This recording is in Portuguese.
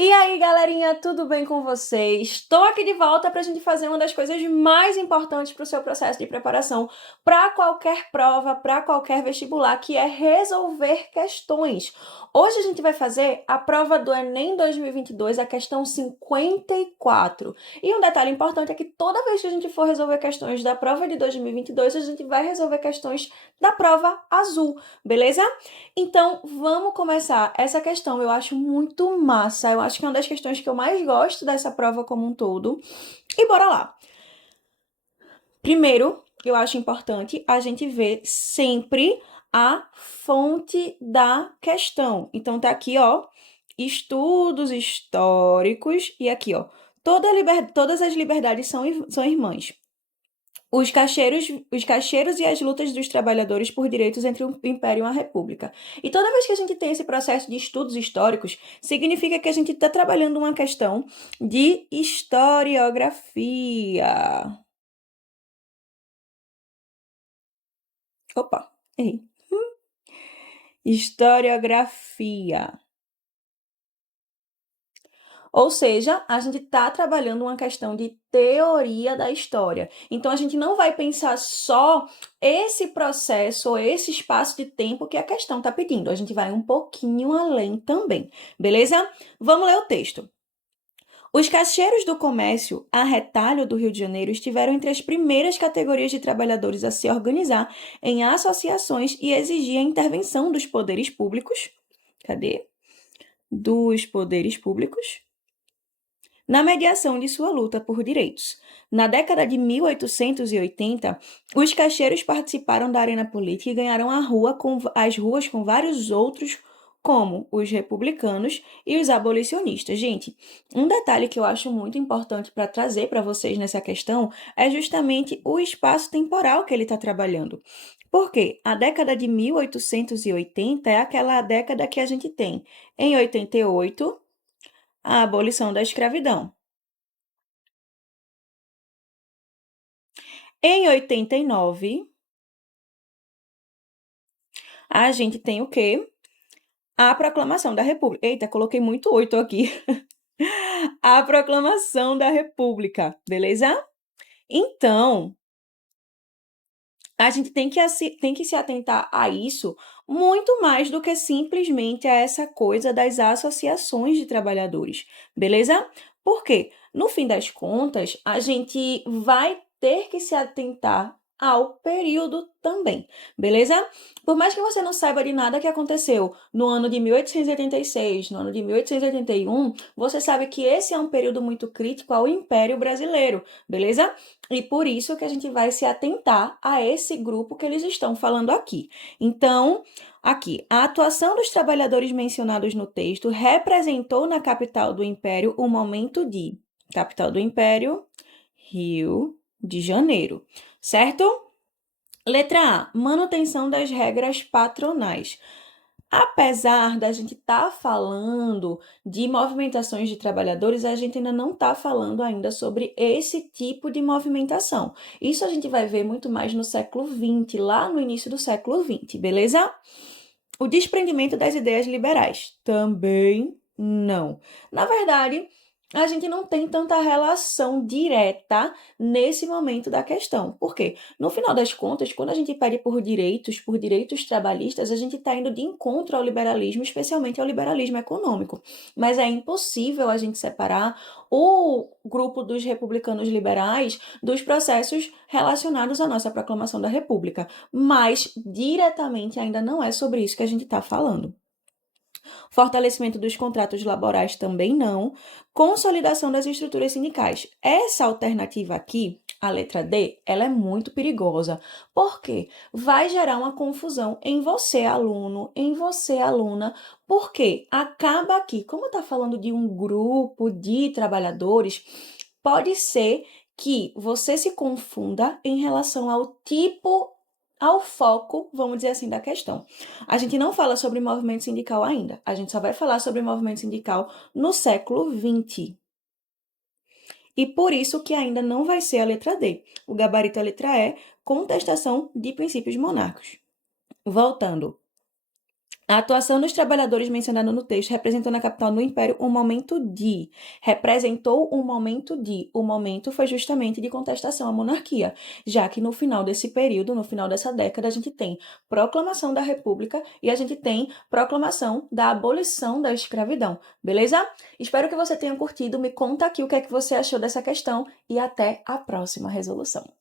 E aí, galerinha, tudo bem com vocês? Estou aqui de volta para a gente fazer uma das coisas mais importantes para o seu processo de preparação para qualquer prova, para qualquer vestibular, que é resolver questões. Hoje a gente vai fazer a prova do Enem 2022, a questão 54. E um detalhe importante é que toda vez que a gente for resolver questões da prova de 2022, a gente vai resolver questões da prova azul, beleza? Então, vamos começar. Essa questão eu acho muito massa. Eu acho que é uma das questões que eu mais gosto dessa prova como um todo. E bora lá. Primeiro, eu acho importante a gente ver sempre a fonte da questão. Então, tá aqui, ó, estudos históricos e aqui, ó, todas as liberdades são irmãs. Os cacheiros e as lutas dos trabalhadores por direitos entre o Império e a República. E toda vez que a gente tem esse processo de estudos históricos, significa que a gente está trabalhando uma questão de historiografia. Opa, errei. Historiografia. Ou seja, a gente está trabalhando uma questão de teoria da história. Então, a gente não vai pensar só esse processo ou esse espaço de tempo que a questão está pedindo. A gente vai um pouquinho além também, beleza? Vamos ler o texto. Os cacheiros do comércio a retalho do Rio de Janeiro estiveram entre as primeiras categorias de trabalhadores a se organizar em associações e exigir a intervenção dos poderes públicos. Cadê? Dos poderes públicos na mediação de sua luta por direitos. Na década de 1880, os cacheiros participaram da arena política e ganharam as ruas com vários outros, como os republicanos e os abolicionistas. Gente, um detalhe que eu acho muito importante para trazer para vocês nessa questão é justamente o espaço temporal que ele está trabalhando. Porque a década de 1880 é aquela década que a gente tem, em 88, a abolição da escravidão. Em 89, a gente tem o quê? A Proclamação da República. Eita, coloquei muito 8 aqui. A Proclamação da República, beleza? Então, a gente tem que se atentar a isso muito mais do que simplesmente a essa coisa das associações de trabalhadores, beleza? Porque, no fim das contas, a gente vai ter que se atentar ao período também, beleza? Por mais que você não saiba de nada que aconteceu no ano de 1886, no ano de 1881, você sabe que esse é um período muito crítico ao Império Brasileiro, beleza? E por isso que a gente vai se atentar a esse grupo que eles estão falando aqui. Então, aqui, a atuação dos trabalhadores mencionados no texto representou na capital do Império o momento de capital do Império, Rio de Janeiro, certo? Letra A, manutenção das regras patronais. Apesar da gente estar falando de movimentações de trabalhadores, a gente ainda não está falando ainda sobre esse tipo de movimentação. Isso a gente vai ver muito mais no século XX, lá no início do século XX, beleza? O desprendimento das ideias liberais. Também não. Na verdade, a gente não tem tanta relação direta nesse momento da questão. Por quê? No final das contas, quando a gente pede por direitos trabalhistas, a gente está indo de encontro ao liberalismo, especialmente ao liberalismo econômico. Mas é impossível a gente separar o grupo dos republicanos liberais dos processos relacionados à nossa proclamação da República. Mas diretamente ainda não é sobre isso que a gente está falando. Fortalecimento dos contratos laborais também não. Consolidação das estruturas sindicais. Essa alternativa aqui, a letra D, ela é muito perigosa. Por quê? Vai gerar uma confusão em você, aluno, em você, aluna, porque acaba aqui, como está falando de um grupo de trabalhadores, pode ser que você se confunda em relação ao foco, vamos dizer assim, da questão. A gente não fala sobre movimento sindical ainda. A gente só vai falar sobre movimento sindical no século XX. E por isso que ainda não vai ser a letra D. O gabarito é a letra E, contestação de princípios monárquicos. Voltando. A atuação dos trabalhadores mencionada no texto representou na capital do Império um momento de. Representou um momento de. O momento foi justamente de contestação à monarquia, já que no final desse período, no final dessa década, a gente tem proclamação da República e a gente tem proclamação da abolição da escravidão, beleza? Espero que você tenha curtido. Me conta aqui o que é que você achou dessa questão e até a próxima resolução.